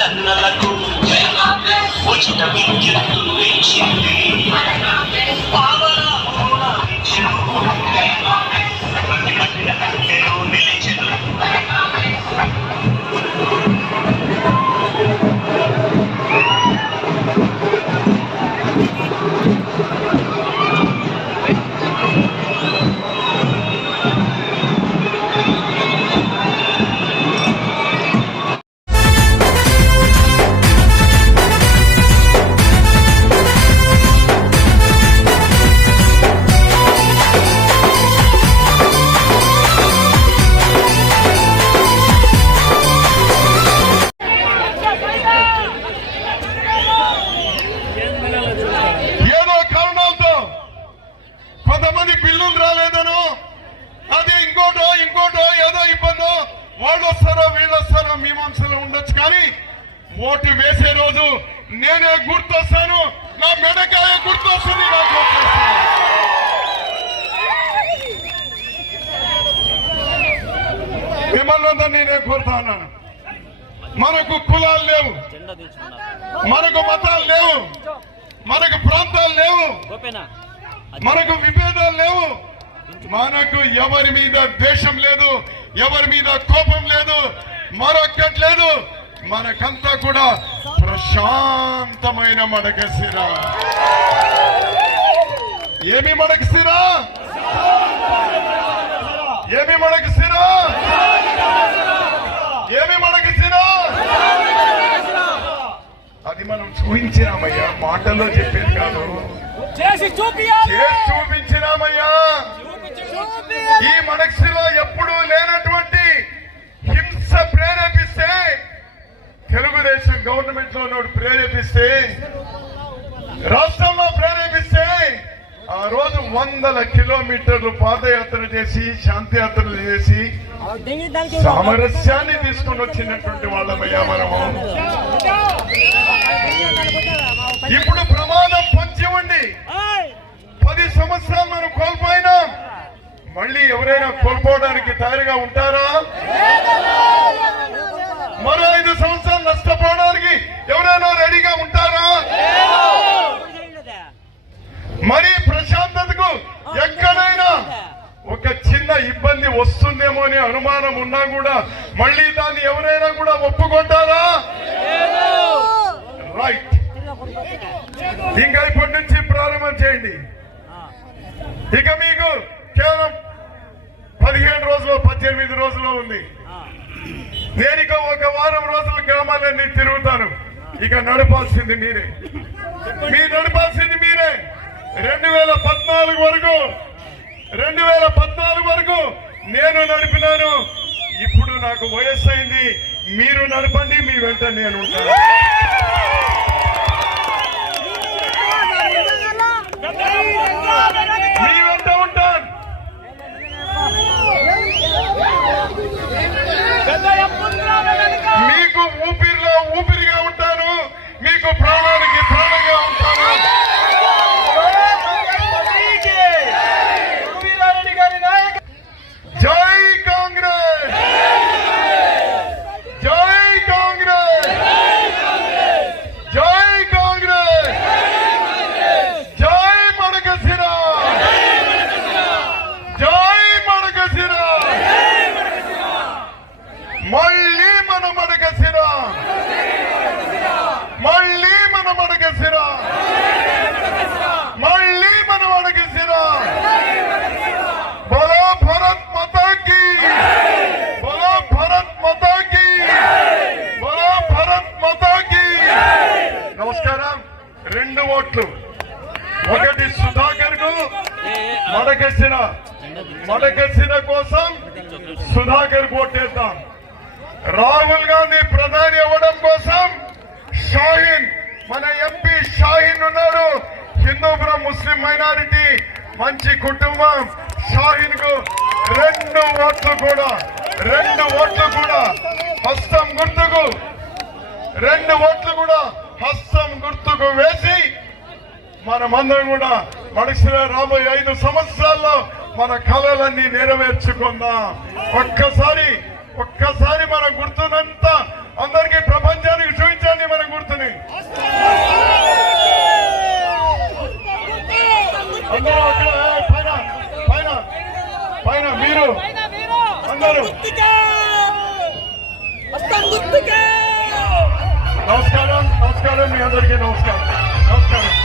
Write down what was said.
రైతన్నలకు ఉచిత విద్యుత్తును ఇచ్చింది. మీమాంసలో ఉండొచ్చు, కానీ ఓటు వేసే రోజు నేనే గుర్తొస్తాను, నా మెడకాయ గుర్తొస్తుంది. మిమ్మల్ని నేనే కోరుతాను. మనకు కులాలు లేవు, మనకు మతాలు లేవు, మనకు ప్రాంతాలు లేవు, మనకు విభేదాలు లేవు, మనకు ఎవరి మీద ద్వేషం లేదు, ఎవరి మీద కోపం లేదు, మరొక్కట్లేదు. మనకంతా కూడా ప్రశాంతమైన మడకశిర. ఏమి మడకశిర? ఏమి మడకశిర? ఏమి మడకశిర? అది మనం చూపించినామయ్యా, మాటల్లో చెప్పేది కాదు, చేసి చూపించినామయ్యా. ఈ మడకశిరలో ఎప్పుడూ లేనటువంటి హింస ప్రేరేపిస్తే, తెలుగుదేశం గవర్నమెంట్ లో ప్రేరేపిస్తే, రాష్ట్రంలో ప్రేరేపిస్తే, ఆ రోజు 100 కిలోమీటర్లు పాదయాత్ర చేసి, శాంతియాత్రలు చేసి సామరస్యాన్ని తీసుకుని వచ్చినటువంటి వాళ్ళమయ్యా మనము. ఇప్పుడు ప్రమాదం పొంచి ఉండి 10 సంవత్సరాలు మనం కోల్పోయినాం. మళ్ళీ ఎవరైనా కోల్పోవడానికి తయారుగా ఉంటారా? మరో 5 సంవత్సరాలు నష్టపోవడానికి ఎవరైనా రెడీగా ఉంటారా? మరి ప్రశాంతతకు ఎక్కడైనా ఒక చిన్న ఇబ్బంది వస్తుందేమో అనే అనుమానం ఉన్నా కూడా మళ్ళీ దాన్ని ఎవరైనా కూడా ఒప్పుకుంటారా? రైట్. ఇంకా ఇప్పటి నుంచి ప్రారంభం చేయండి. ఇక మీకు కేవలం 15 రోజులు 18 రోజులు ఉంది. నేను ఇక 1 వారం రోజులు గ్రామాలన్నీ తిరుగుతాను. ఇక నడపాల్సింది మీరే, నడపాల్సింది మీరే. 2014 వరకు నేను నడిపినాను. ఇప్పుడు నాకు వయస్సు అయింది, మీరు నడపండి, మీ వెంట నేను ఉంటాను. మీ వెంట ఉంటాను. మీకు ఊపిరిలో ఊపిరిగా ఉంటాను, మీకు ప్రాణానికి ప్రాణంగా ఉంటాను. జై కాంగ్రెస్, జై కాంగ్రెస్, జై కాంగ్రెస్, జై మడకశిర, జై మడకశిర. మళ్ళీ మన మడకశిర, మళ్ళీ మన మడకశిర, మళ్ళీ మన మడకశిర. బోలో భారత్ మాతా కీ, బోలో భారత్ మాతా కీ, బోలో భారత్ మాతా కీ. నమస్కారం. 2 ఓట్లు, ఒకటి సుధాకర్ కు మడకశిర కోసం సుధాకర్ ఓటేద్దాం. రాహుల్ గాంధీ ప్రధాని అవ్వడం కోసం షాహీన్, మన ఎంపీ షాహీన్ ఉన్నారు. హిందూపురం ముస్లిం మైనారిటీ, మంచి కుటుంబం. షాహీన్ కు 2 ఓట్లు కూడా హస్తం గుర్తుకు, 2 ఓట్లు కూడా హస్తం గుర్తుకు వేసి మనమందరం కూడా మడకశిర రాబోయే 5 సంవత్సరాల్లో మన కళలన్నీ నెరవేర్చుకుందాం. ఒక్కసారి మన గుర్తునంతా అందరికీ ప్రపంచానికి చూపించాలి. అందరూ నమస్కారం మీ అందరికీ నమస్కారం.